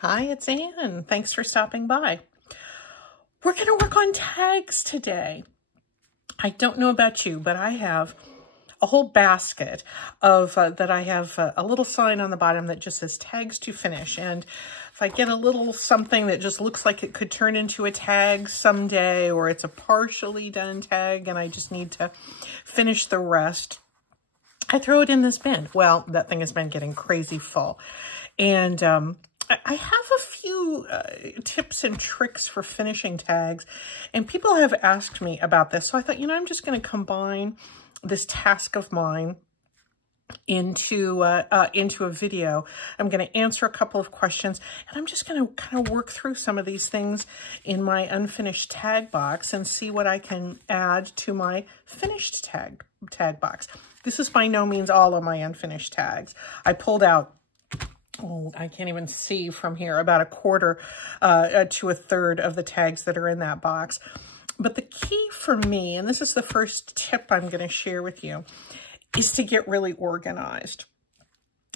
Hi, it's Anne. Thanks for stopping by. We're going to work on tags today. I don't know about you, but I have a whole basket of that I have a little sign on the bottom that just says tags to finish. And if I get a little something that just looks like it could turn into a tag someday, or it's a partially done tag and I just need to finish the rest, I throw it in this bin. Well, that thing has been getting crazy full. And I have a few tips and tricks for finishing tags, and people have asked me about this. So I thought, I'm just going to combine this task of mine into a video. I'm going to answer a couple of questions, and I'm just going to kind of work through some of these things in my unfinished tag box and see what I can add to my finished tag box. This is by no means all of my unfinished tags. I pulled out, I can't even see from here, about a quarter to a third of the tags that are in that box. But the key for me, and this is the first tip I'm going to share with you, is to get really organized.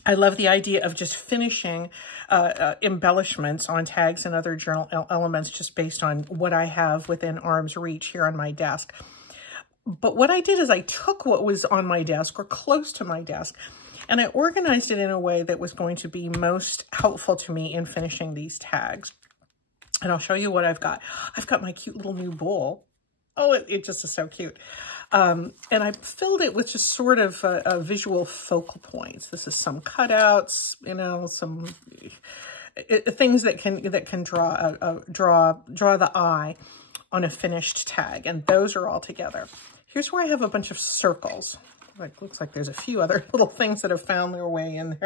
I love the idea of just finishing embellishments on tags and other journal elements just based on what I have within arm's reach here on my desk. But what I did is I took what was on my desk or close to my desk, and I organized it in a way that was going to be most helpful to me in finishing these tags. And I'll show you what I've got. I've got my cute little new bowl. Oh, it just is so cute. And I filled it with just sort of visual focal points. This is some cutouts, some things that can draw the eye on a finished tag. And those are all together. Here's where I have a bunch of circles. Looks like there's a few other little things that have found their way in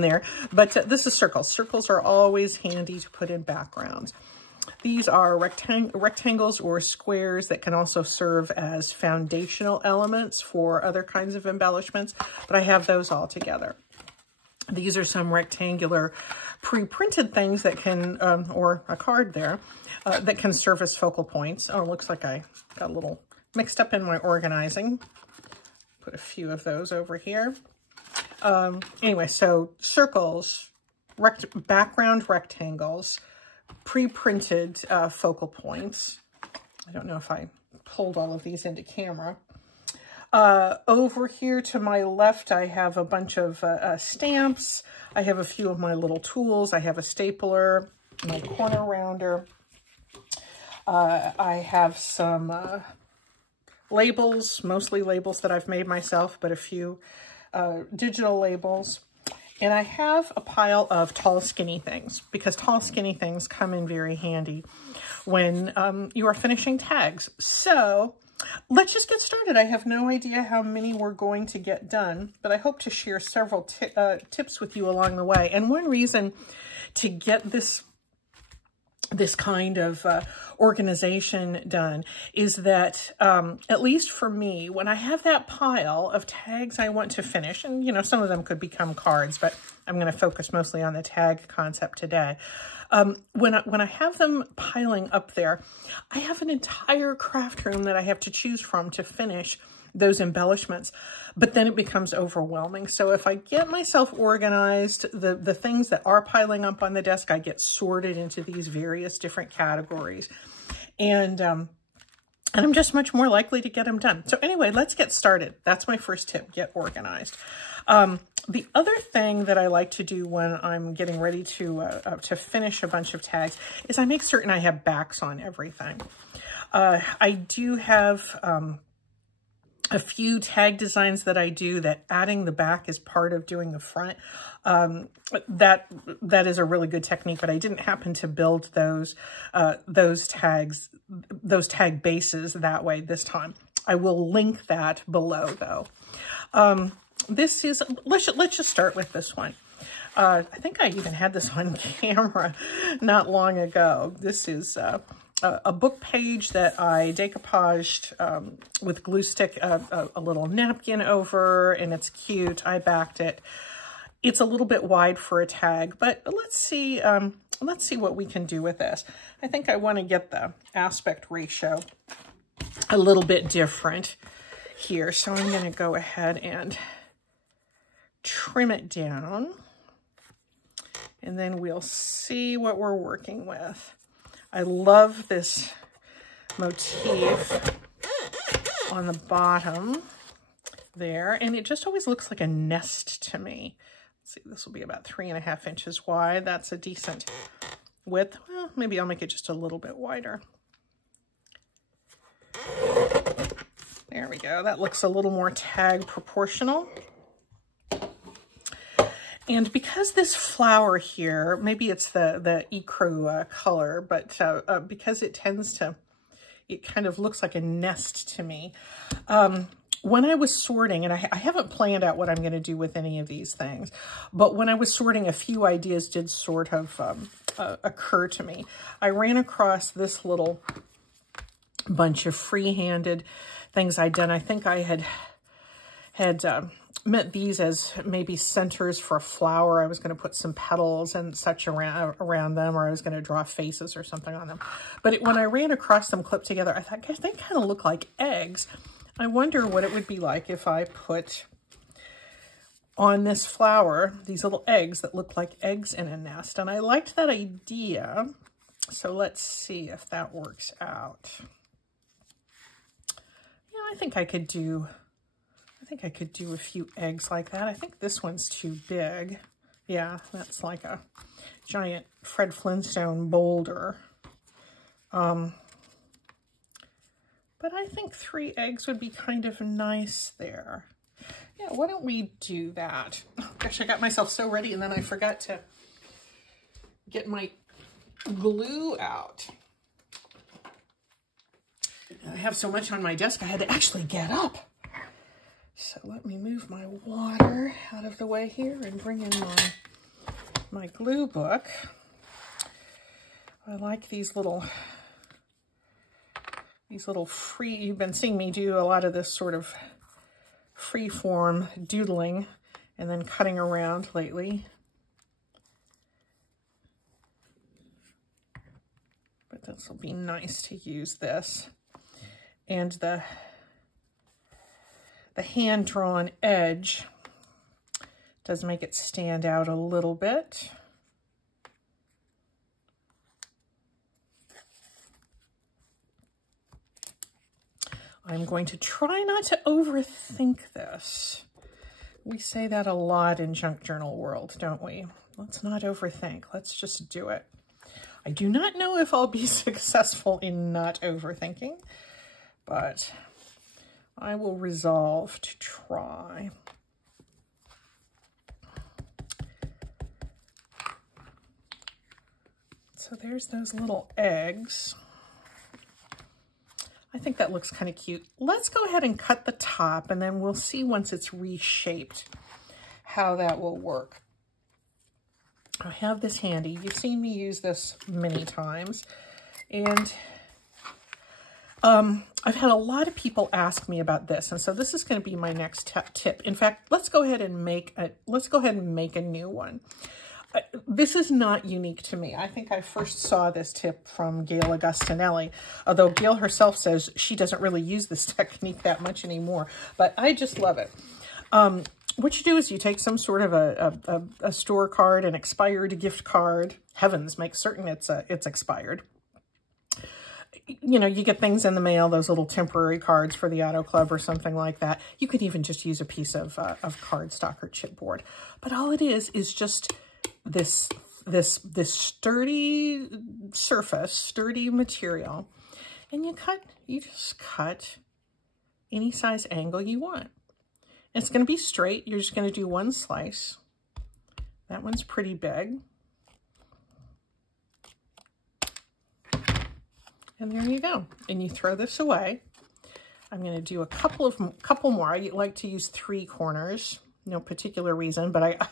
there. But this is circles. Circles are always handy to put in backgrounds. These are rectangles or squares that can also serve as foundational elements for other kinds of embellishments, but I have those all together. These are some rectangular pre-printed things that can, or a card there, that can serve as focal points. Oh, it looks like I got a little mixed up in my organizing. Put a few of those over here. Anyway, so circles, background rectangles, pre-printed focal points. I don't know if I pulled all of these into camera. Over here to my left, I have a bunch of stamps. I have a few of my little tools. I have a stapler, my corner rounder. I have some labels, mostly labels that I've made myself, but a few digital labels. And I have a pile of tall, skinny things, because tall, skinny things come in very handy when you are finishing tags. So let's just get started. I have no idea how many we're going to get done, but I hope to share several tips with you along the way. And one reason to get this kind of organization done is that, at least for me, when I have that pile of tags I want to finish, and some of them could become cards, but I'm going to focus mostly on the tag concept today. When I have them piling up there, I have an entire craft room that I have to choose from to finish those embellishments, but then it becomes overwhelming. So if I get myself organized, the things that are piling up on the desk, I get sorted into these various different categories, and I'm just much more likely to get them done. So anyway, let's get started. That's my first tip: get organized. The other thing that I like to do when I'm getting ready to finish a bunch of tags is I make certain I have backs on everything. I do have a few tag designs that I do that adding the back is part of doing the front. That is a really good technique, but I didn't happen to build those tag bases that way this time. I will link that below though. This is, let's just start with this one. I think I even had this on camera not long ago. This is a book page that I decoupaged with glue stick, a little napkin over, and it's cute. I backed it. It's a little bit wide for a tag, but let's see what we can do with this. I think I want to get the aspect ratio a little bit different here, so I'm going to go ahead and trim it down. and then we'll see what we're working with. I love this motif on the bottom there, and it just always looks like a nest to me. Let's see, this will be about 3.5 inches wide. That's a decent width. Well, maybe I'll make it just a little bit wider. There we go. That looks a little more tag proportional. And because this flower here, maybe it's the ecru color, but because it tends to, it kind of looks like a nest to me. When I was sorting, and I haven't planned out what I'm going to do with any of these things, but when I was sorting, a few ideas did sort of occur to me. I ran across this little bunch of free-handed things I'd done. I think I had meant these as maybe centers for a flower. I was going to put some petals and such around them, or I was going to draw faces or something on them. But when I ran across them clipped together, I thought, gosh, they kind of look like eggs. I wonder what it would be like if I put on this flower these little eggs that look like eggs in a nest. And I liked that idea. So let's see if that works out. Yeah, I think I could do a few eggs like that. I think this one's too big. Yeah, that's like a giant Fred Flintstone boulder. But I think 3 eggs would be kind of nice there. Yeah, why don't we do that? Oh, gosh, I got myself so ready and then I forgot to get my glue out. I have so much on my desk, I had to actually get up. So let me move my water out of the way here and bring in my glue book. I like these little free, you've been seeing me do a lot of this sort of free form doodling and then cutting around lately. But this will be nice to use this. And the hand-drawn edge does make it stand out a little bit. I'm going to try not to overthink this. We say that a lot in junk journal world, don't we? Let's not overthink. Let's just do it. I do not know if I'll be successful in not overthinking, but I will resolve to try. So there's those little eggs. I think that looks kind of cute. Let's go ahead and cut the top, and then we'll see once it's reshaped how that will work. I have this handy. You've seen me use this many times, and I've had a lot of people ask me about this, and so this is going to be my next tip. In fact, let's go ahead and make a new one. This is not unique to me. I think I first saw this tip from Gail Augustinelli, although Gail herself says she doesn't really use this technique that much anymore, but I just love it. What you do is you take some sort of a store card, an expired gift card. Heavens, make certain it's expired. You know, you get things in the mail, those little temporary cards for the Auto Club or something like that. You could even just use a piece of cardstock or chipboard. But all it is just this sturdy surface, sturdy material, and you just cut any size angle you want. It's going to be straight. You're just going to do one slice. That one's pretty big. And there you go. And you throw this away. I'm going to do a couple more. I like to use 3 corners. No particular reason, but I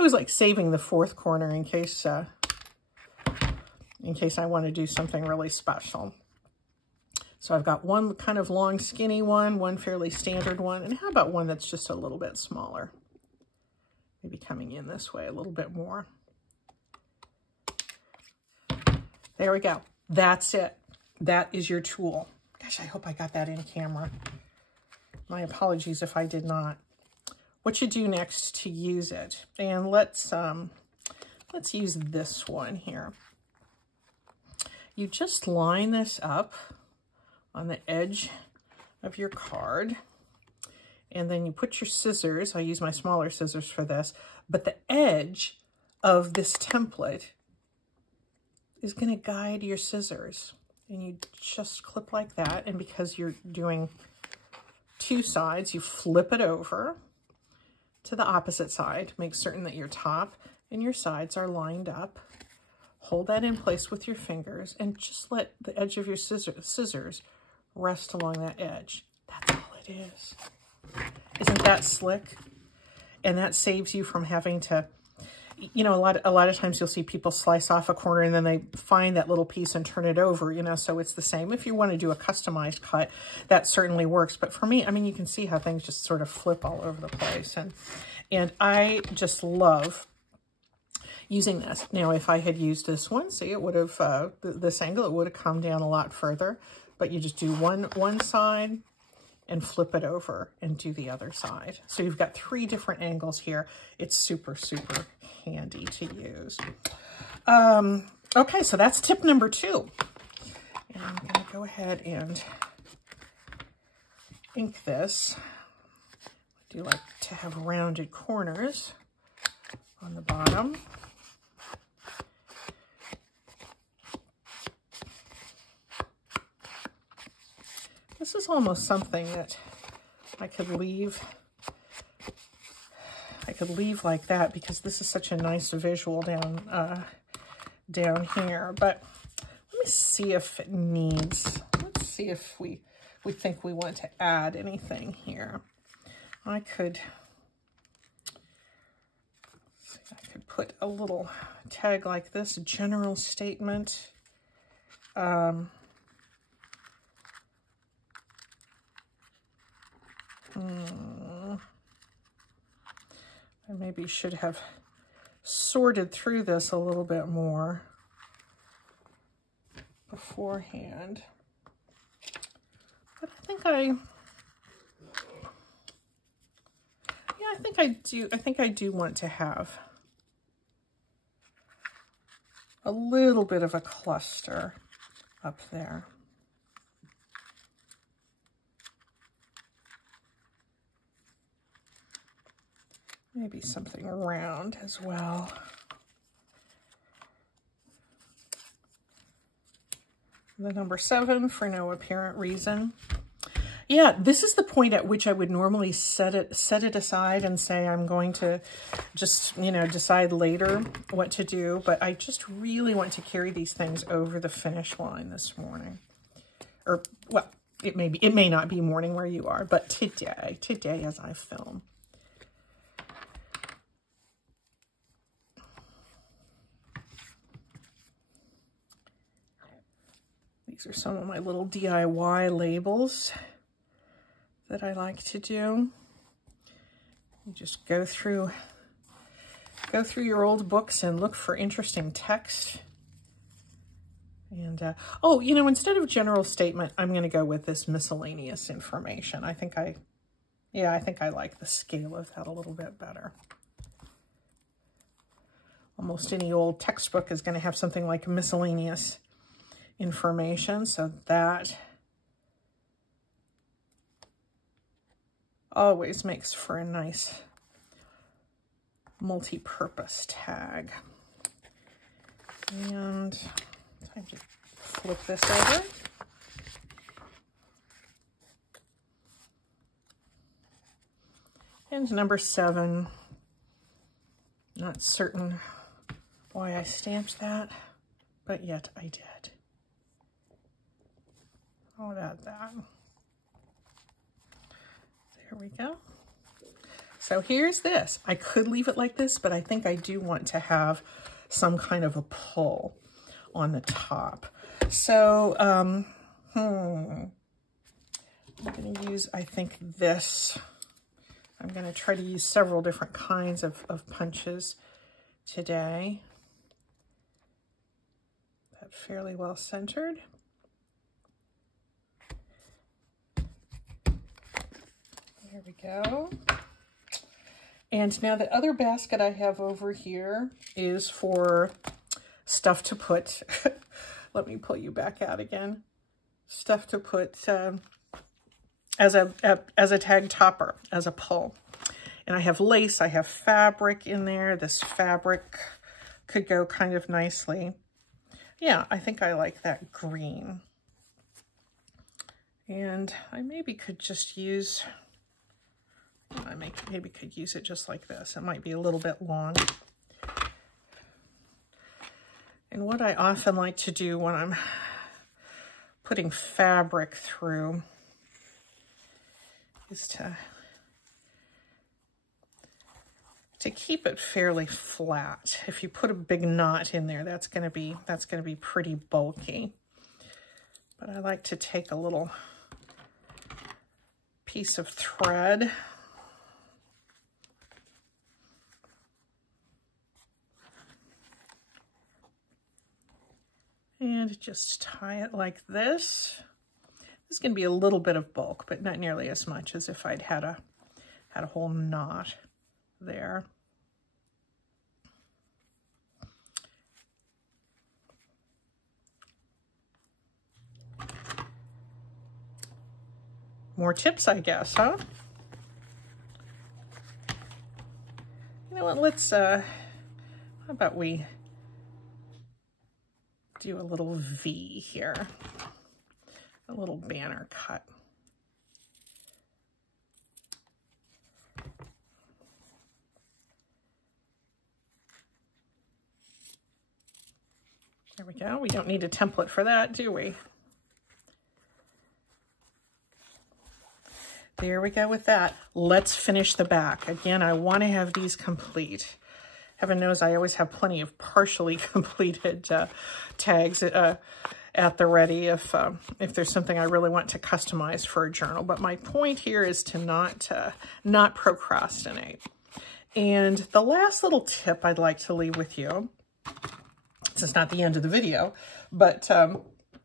was like saving the 4th corner in case I want to do something really special. So I've got one kind of long, skinny one fairly standard one, and how about one that's just a little bit smaller? Maybe coming in this way a little bit more. There we go. That's it. That is your tool. Gosh, I hope I got that in camera. My apologies if I did not. What you do next to use it, and let's let's use this one here. You just line this up on the edge of your card, and then you put your scissors, I use my smaller scissors for this, but the edge of this template is going to guide your scissors. And you just clip like that, and because you're doing two sides, you flip it over to the opposite side. Make certain that your top and your sides are lined up. Hold that in place with your fingers and just let the edge of your scissors rest along that edge. That's all it is. Isn't that slick? And that saves you from having to, you know, a lot of times you'll see people slice off a corner and then they find that little piece and turn it over, you know, so it's the same. If you want to do a customized cut, that certainly works. But for me, I mean, you can see how things just sort of flip all over the place. And I just love using this. Now, if I had used this one, see, it would have, this angle, it would have come down a lot further. But you just do one side and flip it over and do the other side. So you've got 3 different angles here. It's super, super handy to use. Okay, so that's tip number 2. And I'm going to go ahead and ink this. I do like to have rounded corners on the bottom. This is almost something that I could leave like that, because this is such a nice visual down here. But let me see if it needs, let's see if we think we want to add anything here. I could put a little tag like this, a general statement. I maybe should have sorted through this a little bit more beforehand. But I think I do want to have a little bit of a cluster up there. Maybe something round as well. The number 7 for no apparent reason. Yeah, this is the point at which I would normally set it aside and say I'm going to just, you know, decide later what to do. But I just really want to carry these things over the finish line this morning. Or, well, it may not be morning where you are, but today as I film. These are some of my little DIY labels that I like to do. You just go through your old books and look for interesting text. And, oh, you know, instead of general statement, I'm going to go with this miscellaneous information. I think I like the scale of that a little bit better. Almost any old textbook is going to have something like miscellaneous information, so that always makes for a nice multi-purpose tag. And time to flip this over. And number 7, not certain why I stamped that, but yet I did. How about that? There we go. So here's this. I could leave it like this, but I think I do want to have some kind of a pull on the top. So, I'm going to use, I think, this. I'm going to try to use several different kinds of punches today. That fairly well centered. There we go. And now the other basket I have over here is for stuff to put, let me pull you back out again, stuff to put as a tag topper, as a pull. And I have lace, I have fabric in there. This fabric could go kind of nicely. Yeah, I think I like that green. And I maybe could just use, I maybe could use it just like this. It might be a little bit long. And what I often like to do when I'm putting fabric through is to keep it fairly flat. If you put a big knot in there, that's gonna be pretty bulky. But I like to take a little piece of thread and just tie it like this. This is going to be a little bit of bulk, but not nearly as much as if I'd had a whole knot there. More tips, I guess, huh? You know what, let's, how about we do a little V here, a little banner cut. There we go. We don't need a template for that, do we? There we go with that. Let's finish the back. Again, I want to have these complete. Heaven knows I always have plenty of partially completed tags at the ready if there's something I really want to customize for a journal. But my point here is to not procrastinate. And the last little tip I'd like to leave with you, this is not the end of the video, but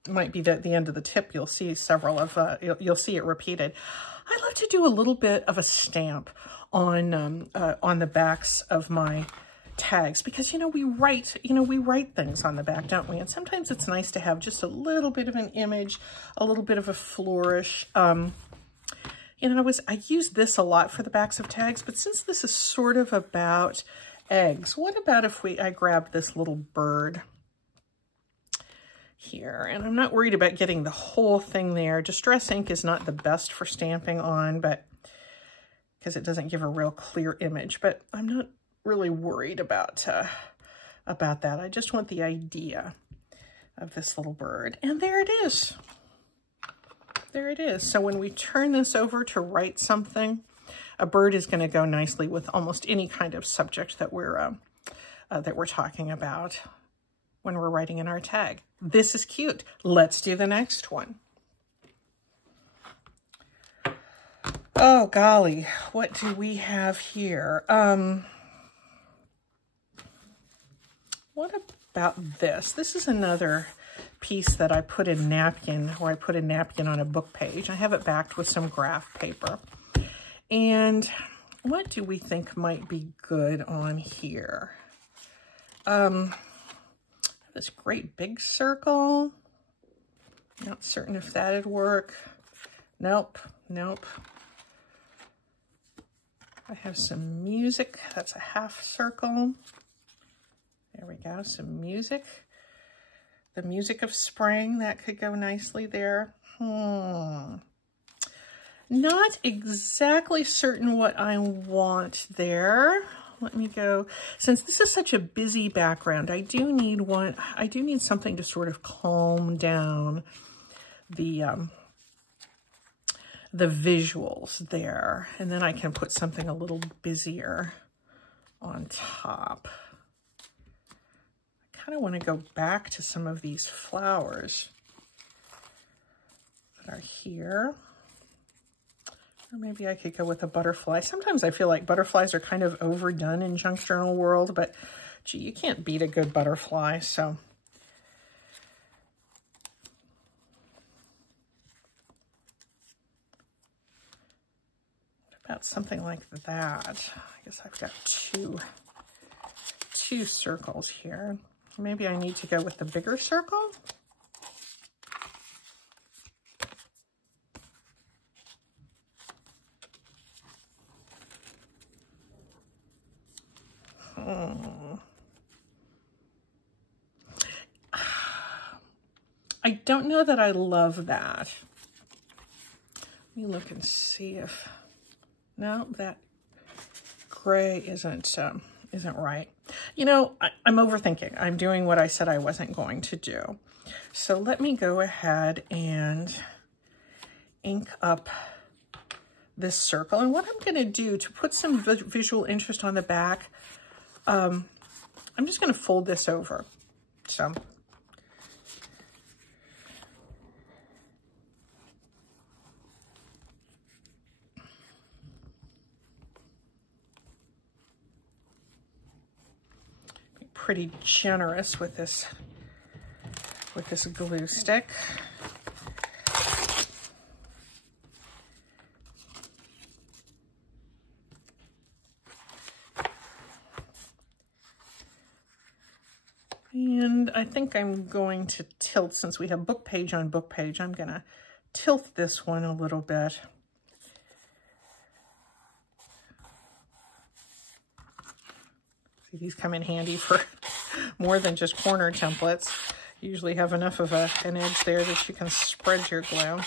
might be the end of the tip. You'll see several of, you'll see it repeated. I love to do a little bit of a stamp on the backs of my tags because, you know, we write things on the back, don't we? And sometimes it's nice to have just a little bit of an image, a little bit of a flourish. You know, I use this a lot for the backs of tags, but since this is sort of about eggs, what about if I grab this little bird here? And I'm not worried about getting the whole thing there. Distress ink is not the best for stamping on, but because it doesn't give a real clear image, but I'm not really worried about that. I just want the idea of this little bird. And there it is. There it is. So when we turn this over to write something, a bird is going to go nicely with almost any kind of subject that we're talking about when we're writing in our tag. This is cute. Let's do the next one. Oh, golly, what do we have here? What about this? This is another piece that I put in napkin, or I put a napkin on a book page. I have it backed with some graph paper. And what do we think might be good on here? This great big circle. Not certain if that'd work. Nope, nope. I have some music. That's a half circle. There we go, some music. The music of spring, that could go nicely there. Not exactly certain what I want there. Let me go. Since this is such a busy background, I do need something to sort of calm down the visuals there. And then I can put something a little busier on top. I kind of want to go back to some of these flowers that are here. Or maybe I could go with a butterfly. Sometimes I feel like butterflies are kind of overdone in junk journal world, but gee, you can't beat a good butterfly, so. about something like that. I guess I've got two circles here. Maybe I need to go with the bigger circle. I don't know that I love that. Let me look and see if, no, that gray isn't right. You know, I'm overthinking. I'm doing what I said I wasn't going to do. So let me go ahead and ink up this circle. And what I'm going to do to put some visual interest on the back, I'm just going to fold this over. So be pretty generous with this glue stick. And I think I'm going to tilt, since we have book page on book page, I'm going to tilt this one a little bit. See, these come in handy for more than just corner templates. You usually have enough of an edge there that you can spread your glue.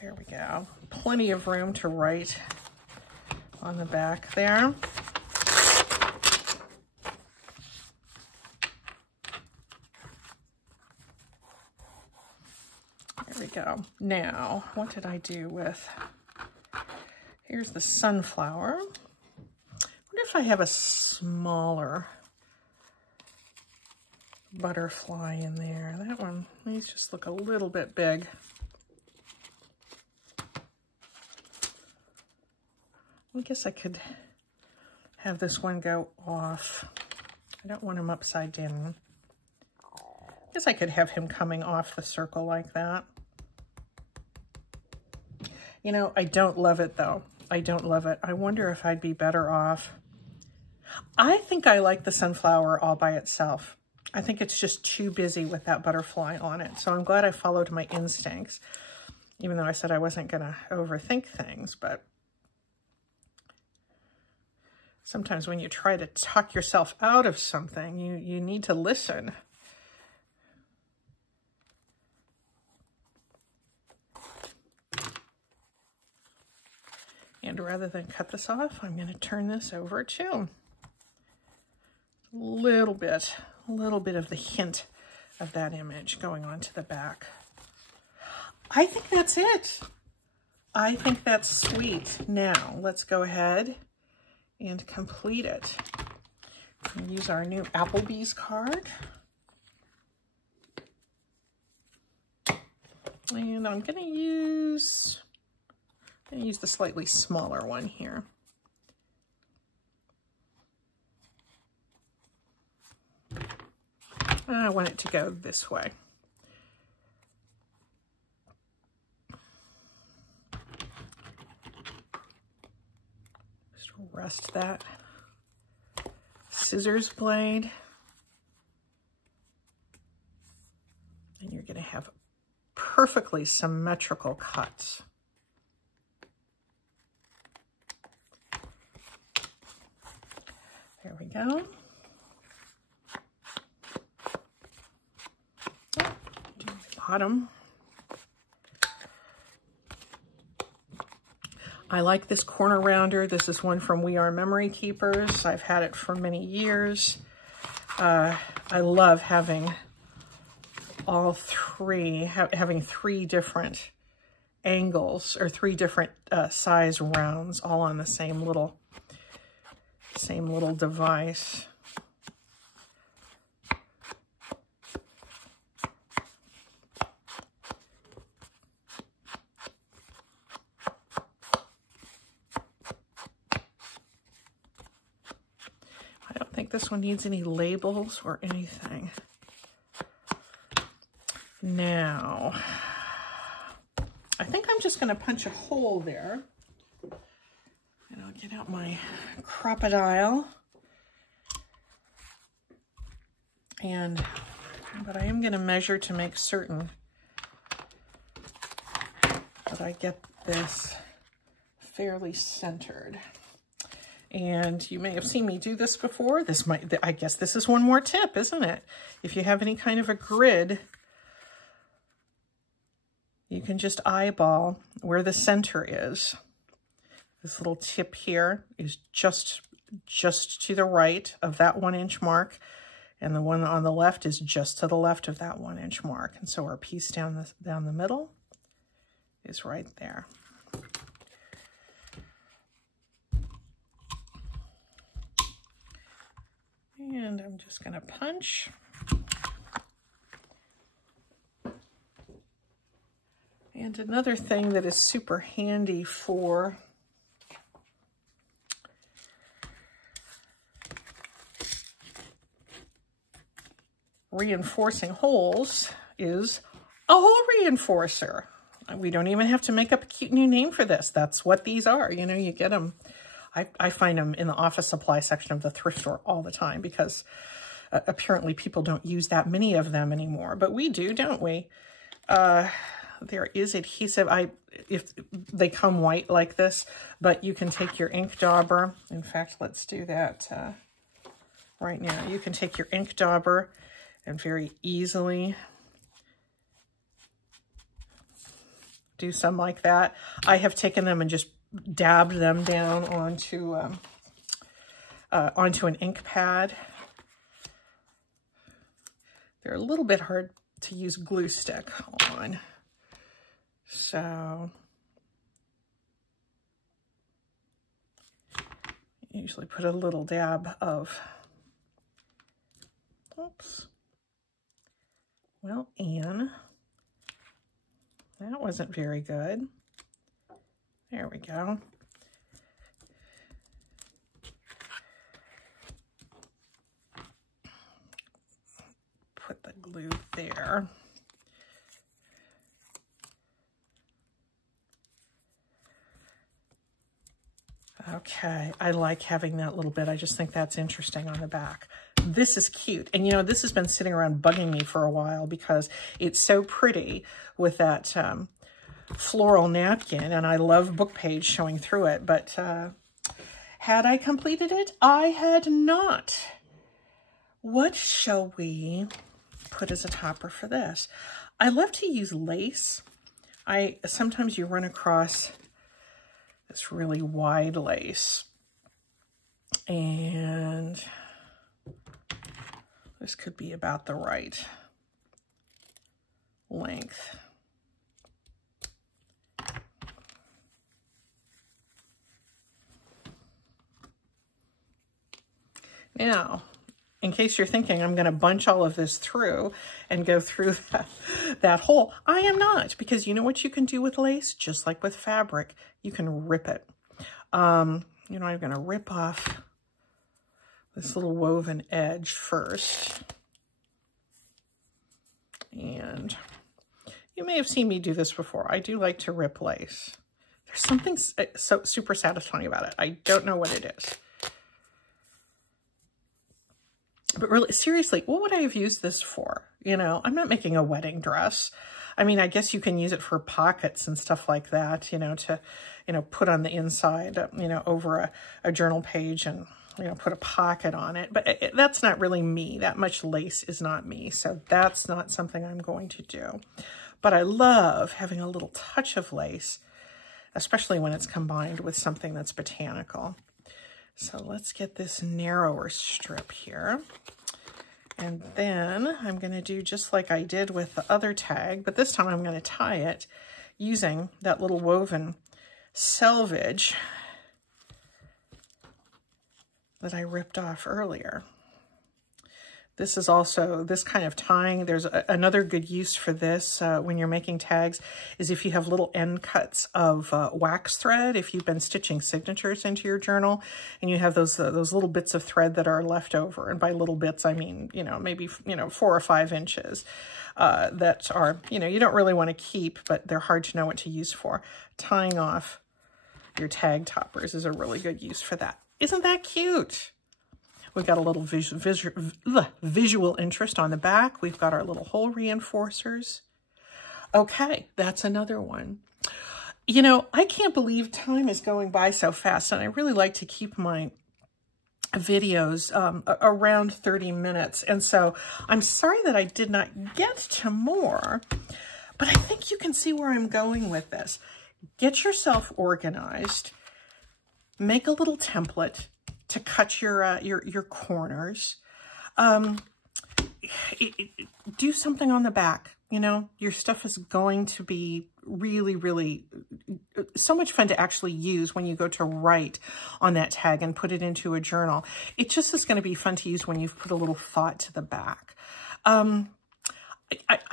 There we go. Plenty of room to write on the back there. There we go. Now, what did I do with, here's the sunflower. I wonder if I have a smaller butterfly in there. That one, these just look a little bit big. I guess I could have this one go off. I don't want him upside down. I guess I could have him coming off the circle like that. You know, I don't love it though. I don't love it. I wonder if I'd be better off. I think I like the sunflower all by itself. I think it's just too busy with that butterfly on it. So I'm glad I followed my instincts, even though I said I wasn't going to overthink things, but sometimes when you try to talk yourself out of something, you need to listen. And rather than cut this off, I'm going to turn this over too. A little bit of the hint of that image going onto the back. I think that's it. I think that's sweet. Now, let's go ahead and complete it. We'll use our new Applebee's card. And I'm going to use the slightly smaller one here. I want it to go this way. Just rest that scissors blade. And you're going to have perfectly symmetrical cuts. There we go. Do the bottom. I like this corner rounder. This is one from We Are Memory Keepers. I've had it for many years. I love having all three, having three different angles or three different size rounds all on the same little device. I don't think this one needs any labels or anything. Now, think I'm just going to punch a hole there. And I'll get out my crocodile. But I am going to measure to make certain that I get this fairly centered. And you may have seen me do this before. I guess this is one more tip, isn't it? If you have any kind of a grid, you can just eyeball where the center is. This little tip here is just to the right of that 1 inch mark. And the one on the left is just to the left of that 1 inch mark. And so our piece down the middle is right there. And I'm just going to punch. And another thing that is super handy for reinforcing holes is a hole reinforcer. We don't even have to make up a cute new name for this. That's what these are. You know, you get them. I find them in the office supply section of the thrift store all the time because apparently people don't use that many of them anymore. But we do, don't we? There is adhesive. If they come white like this, but you can take your ink dauber. In fact, let's do that right now. You can take your ink dauber and very easily do some like that. I have taken them and just dabbed them down onto an ink pad. They're a little bit hard to use glue stick on. So usually put a little dab of, oops. Well, Anne, that wasn't very good. There we go. Put the glue there. Okay, I like having that little bit. I just think that's interesting on the back. This is cute. And you know, this has been sitting around bugging me for a while because it's so pretty with that floral napkin, and I love book page showing through it, but had I completed it? I had not. What shall we put as a topper for this? I love to use lace. Sometimes you run across this really wide lace, and this could be about the right length. Now, in case you're thinking I'm going to bunch all of this through and go through that hole, I am not, because you know what you can do with lace? Just like with fabric, you can rip it. You know, I'm going to rip off this little woven edge first. And you may have seen me do this before. I do like to rip lace. There's something so super satisfying about it. I don't know what it is. But really, seriously, what would I have used this for? You know, I'm not making a wedding dress. I mean, I guess you can use it for pockets and stuff like that, you know, to, you know, put on the inside, you know, over a journal page and, you know, put a pocket on it. But that's not really me. That much lace is not me. So that's not something I'm going to do. But I love having a little touch of lace, especially when it's combined with something that's botanical. So let's get this narrower strip here. And then I'm going to do just like I did with the other tag, but this time I'm going to tie it using that little woven selvage that I ripped off earlier. This is also, this kind of tying, there's another good use for this when you're making tags is if you have little end cuts of wax thread, if you've been stitching signatures into your journal and you have those little bits of thread that are left over, and by little bits, I mean, you know, maybe, you know, 4 or 5 inches that are, you know, you don't really want to keep, but they're hard to know what to use for. Tying off your tag toppers is a really good use for that. Isn't that cute? We've got a little visual interest on the back. We've got our little hole reinforcers. Okay, that's another one. You know, I can't believe time is going by so fast, and I really like to keep my videos around 30 minutes. And so I'm sorry that I did not get to more, but I think you can see where I'm going with this. Get yourself organized. Make a little template to cut your corners. Do something on the back. You know, your stuff is going to be really, really so much fun to actually use when you go to write on that tag and put it into a journal. It just is going to be fun to use when you've put a little thought to the back. I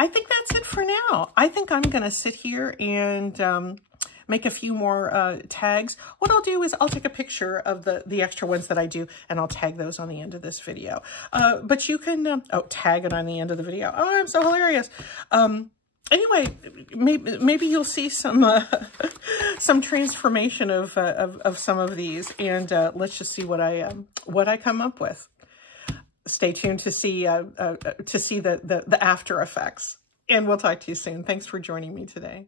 think that's it for now. I think I'm going to sit here and make a few more tags. What I'll do is I'll take a picture of the extra ones that I do, and I'll tag those on the end of this video. But you can, tag it on the end of the video. Oh, I'm so hilarious. Anyway, maybe you'll see some some transformation of some of these, and let's just see what I come up with. Stay tuned to see the after effects, and we'll talk to you soon. Thanks for joining me today.